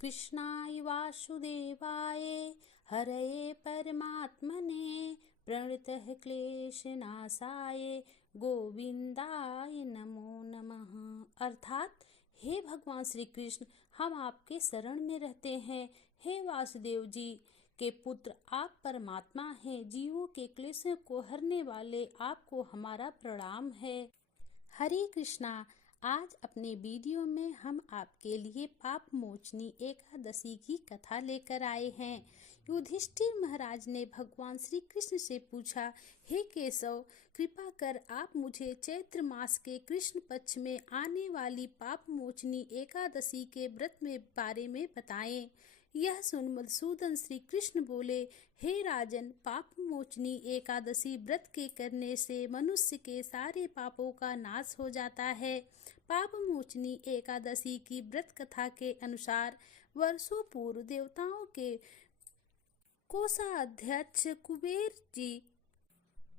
कृष्णाय वासुदेवाय हरये परमात्मने प्रणतः क्लेशनाशाय गोविंदाय नमो नमः। अर्थात हे भगवान श्री कृष्ण, हम आपके शरण में रहते हैं। हे वासुदेव जी के पुत्र, आप परमात्मा हैं। जीवों के क्लेशों को हरने वाले आपको हमारा प्रणाम है। हरे कृष्णा। आज अपने वीडियो में हम आपके लिए पाप मोचनी एकादशी की कथा लेकर आए हैं। युधिष्ठिर महाराज ने भगवान श्री कृष्ण से पूछा, हे केशव, कृपा कर आप मुझे चैत्र मास के कृष्ण पक्ष में आने वाली पाप मोचनी एकादशी के व्रत में बारे में बताएं। यह सुन मधुसूदन श्री कृष्ण बोले, हे राजन, पाप मोचनी एकादशी व्रत के करने से मनुष्य के सारे पापों का नाश हो जाता है। पाप मोचनी एकादशी की व्रत कथा के अनुसार वर्षों पूर्व देवताओं के कोषाध्यक्ष कुबेर जी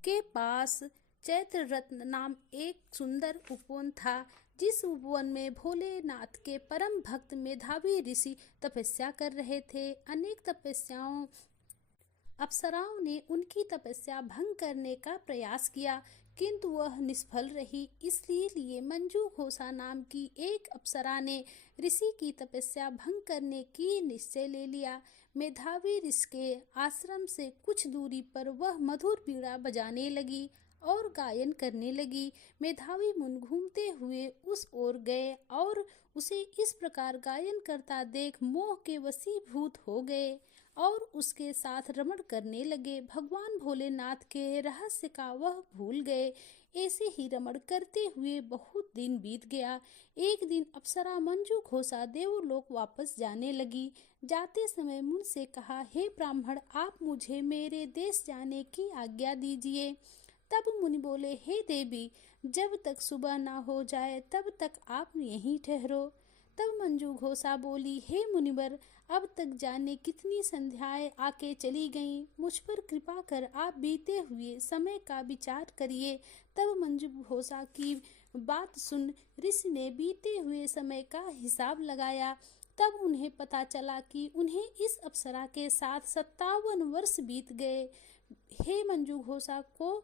के पास चैत्र रत्न नाम एक सुंदर उपवन था, जिस उपवन में भोलेनाथ के परम भक्त मेधावी ऋषि तपस्या कर रहे थे। अनेक तपस्याओं अप्सराओं ने उनकी तपस्या भंग करने का प्रयास किया, किंतु वह निष्फल रही। इसलिए मंजू घोषा नाम की एक अप्सरा ने ऋषि की तपस्या भंग करने की निश्चय ले लिया। मेधावी ऋषि के आश्रम से कुछ दूरी पर वह मधुर वीणा बजाने लगी और गायन करने लगी। मेधावी मुनि घूमते हुए उस ओर गए और उसे इस प्रकार गायन करता देख मोह के वशीभूत हो गए और उसके साथ रमण करने लगे। भगवान भोलेनाथ के रहस्य का वह भूल गए। ऐसे ही रमण करते हुए बहुत दिन बीत गया। एक दिन अप्सरा मंजू घोषा देवलोक वापस जाने लगी। जाते समय मुनि से कहा, हे ब्राह्मण, आप मुझे मेरे देश जाने की आज्ञा दीजिए। तब मुनि बोले, हे देवी, जब तक सुबह ना हो जाए तब तक आप यहीं ठहरो। तब मंजू घोषा बोली, हे मुनिवर, अब तक जाने कितनी संध्याएं आके चली गईं। मुझ पर कृपा कर आप बीते हुए समय का विचार करिए। तब मंजू घोषा की बात सुन ऋषि ने बीते हुए समय का हिसाब लगाया। तब उन्हें पता चला कि उन्हें इस अप्सरा के साथ 57 वर्ष बीत गए। हे मंजू घोषा को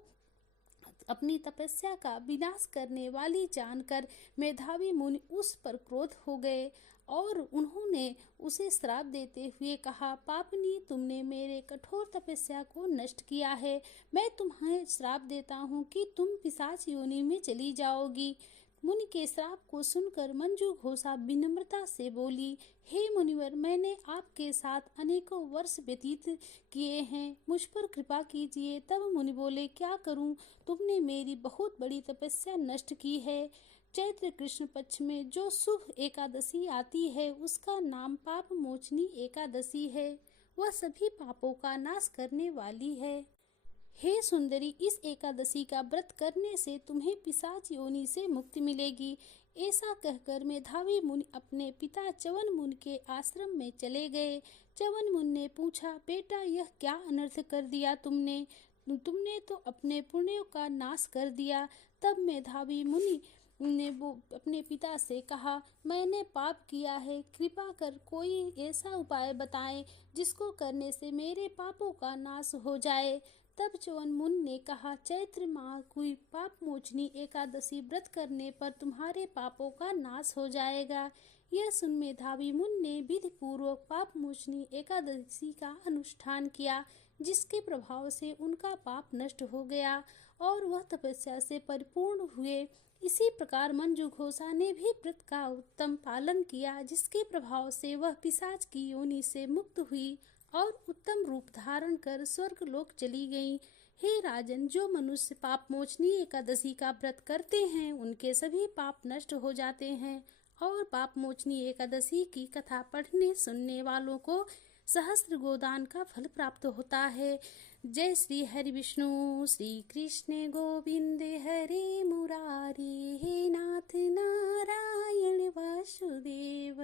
अपनी तपस्या का विनाश करने वाली जानकर मेधावी मुनि उस पर क्रोध हो गए और उन्होंने उसे श्राप देते हुए कहा, पापनी, तुमने मेरे कठोर तपस्या को नष्ट किया है। मैं तुम्हें श्राप देता हूँ कि तुम पिशाच योनि में चली जाओगी। मुनि के श्राप को सुनकर मंजू घोषा विनम्रता से बोली, हे मुनिवर, मैंने आपके साथ अनेकों वर्ष व्यतीत किए हैं, मुझ पर कृपा कीजिए। तब मुनि बोले, क्या करूं, तुमने मेरी बहुत बड़ी तपस्या नष्ट की है। चैत्र कृष्ण पक्ष में जो शुभ एकादशी आती है उसका नाम पाप मोचनी एकादशी है। वह सभी पापों का नाश करने वाली है। हे सुंदरी, इस एकादशी का व्रत करने से तुम्हें पिशाच योनि से मुक्ति मिलेगी। ऐसा कहकर मेधावी मुनि अपने पिता च्यवन मुनि के आश्रम में चले गए। च्यवन मुनि ने पूछा, बेटा, यह क्या अनर्थ कर दिया तुमने तो अपने पुण्यों का नाश कर दिया। तब मेधावी मुनि ने वो अपने पिता से कहा, मैंने पाप किया है, कृपा कर कोई ऐसा उपाय बताएं जिसको करने से मेरे पापों का नाश हो जाए। तब च्यवन मुनि ने कहा, चैत्र माह की पाप मोचनी एकादशी व्रत करने पर तुम्हारे पापों का नाश हो जाएगा। यह सुन मेधावी मुनि ने विधि पूर्वक पाप मोचनी एकादशी का अनुष्ठान किया, जिसके प्रभाव से उनका पाप नष्ट हो गया और वह तपस्या से परिपूर्ण हुए। इसी प्रकार मंजू घोषा ने भी व्रत का उत्तम पालन किया, जिसके प्रभाव से वह पिशाच की योनि से मुक्त हुई और उत्तम रूप धारण कर स्वर्ग लोक चली गई। हे राजन, जो मनुष्य पाप मोचनी एकादशी का व्रत करते हैं उनके सभी पाप नष्ट हो जाते हैं और पाप मोचनी एकादशी की कथा पढ़ने सुनने वालों को सहस्त्र गोदान का फल प्राप्त होता है। जय श्री हरि विष्णु श्री कृष्ण गोविंद हरे मुरारी, हे नाथ नारायण वासुदेव।